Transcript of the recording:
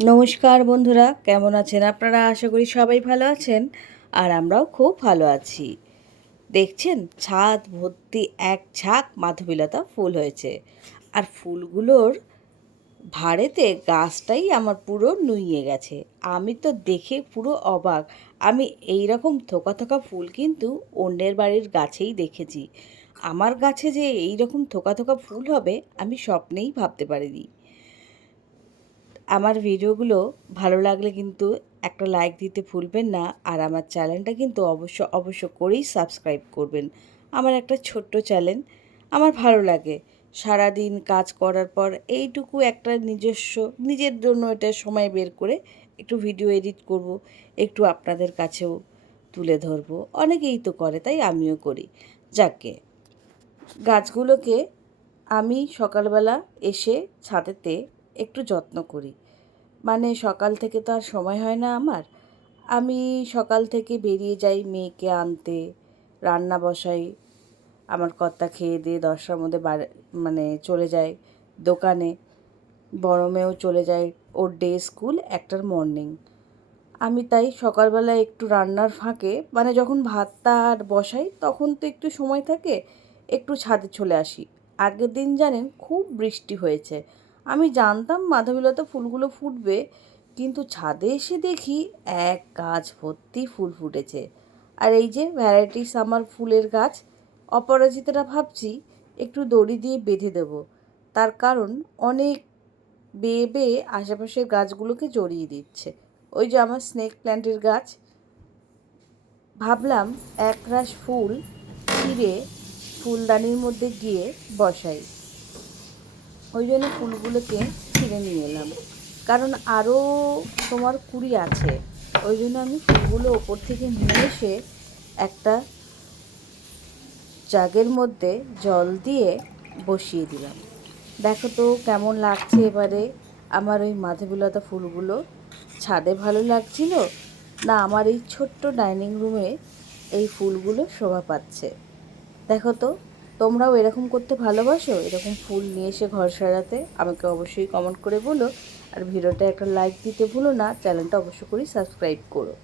নমস্কার বন্ধুরা, কেমন আছেন আপনারা? আশা করি সবাই ভালো আছেন আর আমরাও খুব ভালো আছি। দেখছেন, ছাদ ভর্তি এক ঝাঁক মাধবীলতা ফুল হয়েছে। আর ফুলগুলোর ভাড়েতে গাছটাই আমার পুরো নুইয়ে গেছে। আমি তো দেখে পুরো অবাক। আমি এই রকম থোকা থোকা ফুল কিন্তু অন্যের বাড়ির গাছেই দেখেছি। আমার গাছে যে এই রকম থোকা থোকা ফুল হবে, আমি স্বপ্নেই ভাবতে পারিনি। আমার ভিডিওগুলো ভালো লাগলে কিন্তু একটা লাইক দিতে ভুলবেন না, আর আমার চ্যানেলটা কিন্তু অবশ্য অবশ্য করেই সাবস্ক্রাইব করবেন। আমার একটা ছোট্ট চ্যানেল আমার ভালো লাগে। সারাদিন কাজ করার পর এইটুকু একটা নিজস্ব, নিজের জন্য এটা সময় বের করে একটু ভিডিও এডিট করব, একটু আপনাদের কাছেও তুলে ধরবো। অনেকেই তো করে, তাই আমিও করি। যাকে, গাছগুলোকে আমি সকালবেলা এসে ছাদেতে একটু যত্ন করি। মানে সকাল থেকে তো আর সময় হয় না আমার। আমি সকাল থেকে বেরিয়ে যাই মেয়েকে আনতে, রান্না বসাই, আমার কর্তা খেয়ে দিয়ে দশটার মধ্যে মানে চলে যায় দোকানে। বড় মেয়েও চলে যায় ওর ডে স্কুল একটার মর্নিং আমি তাই সকালবেলা একটু রান্নার ফাঁকে মানে যখন ভাতটা আর বসাই তখন তো একটু সময় থাকে, একটু ছাদে চলে আসি। আগের দিন জানেন খুব বৃষ্টি হয়েছে। আমি জানতাম মাধবীলতা ফুলগুলো ফুটবে, কিন্তু ছাদে এসে দেখি এক গাছ ভর্তি ফুল ফুটেছে। আর এই যে ভ্যারাইটিস আমার ফুলের গাছ, অপরাজিতারা ভাবছি একটু দড়ি দিয়ে বেঁধে দেব। তার কারণ অনেক বেয়ে বেয়ে আশেপাশের গাছগুলোকে জড়িয়ে দিচ্ছে। ওই যে আমার স্নেক প্ল্যান্টের গাছ। ভাবলাম একরাশ ফুল ছিঁড়ে ফুলদানির মধ্যে গিয়ে বসাই। ওই জন্য ফুলগুলোকে ছিঁড়ে নিয়ে এলাম। কারণ আরও তোমার কুড়ি আছে, ওই জন্য আমি ফুলগুলো ওপর থেকে নিয়ে এসে একটা জাগের মধ্যে জল দিয়ে বসিয়ে দিলাম। দেখো তো কেমন লাগছে এবারে আমার ওই মাধবীলতা ফুলগুলো। ছাদে ভালো লাগছিল? না, আমার এই ছোট্ট ডাইনিং রুমে এই ফুলগুলো শোভা পাচ্ছে। দেখো তো তোমরাও এরকম করতে ভালোবাসো? এরকম ফুল নিয়ে এসে ঘর সাজাতে? আমাকে অবশ্যই কমেন্ট করে বলো। আর ভিডিওটা একটা লাইক দিতে ভুলো না চ্যানেলটা অবশ্য করেই সাবস্ক্রাইব করো।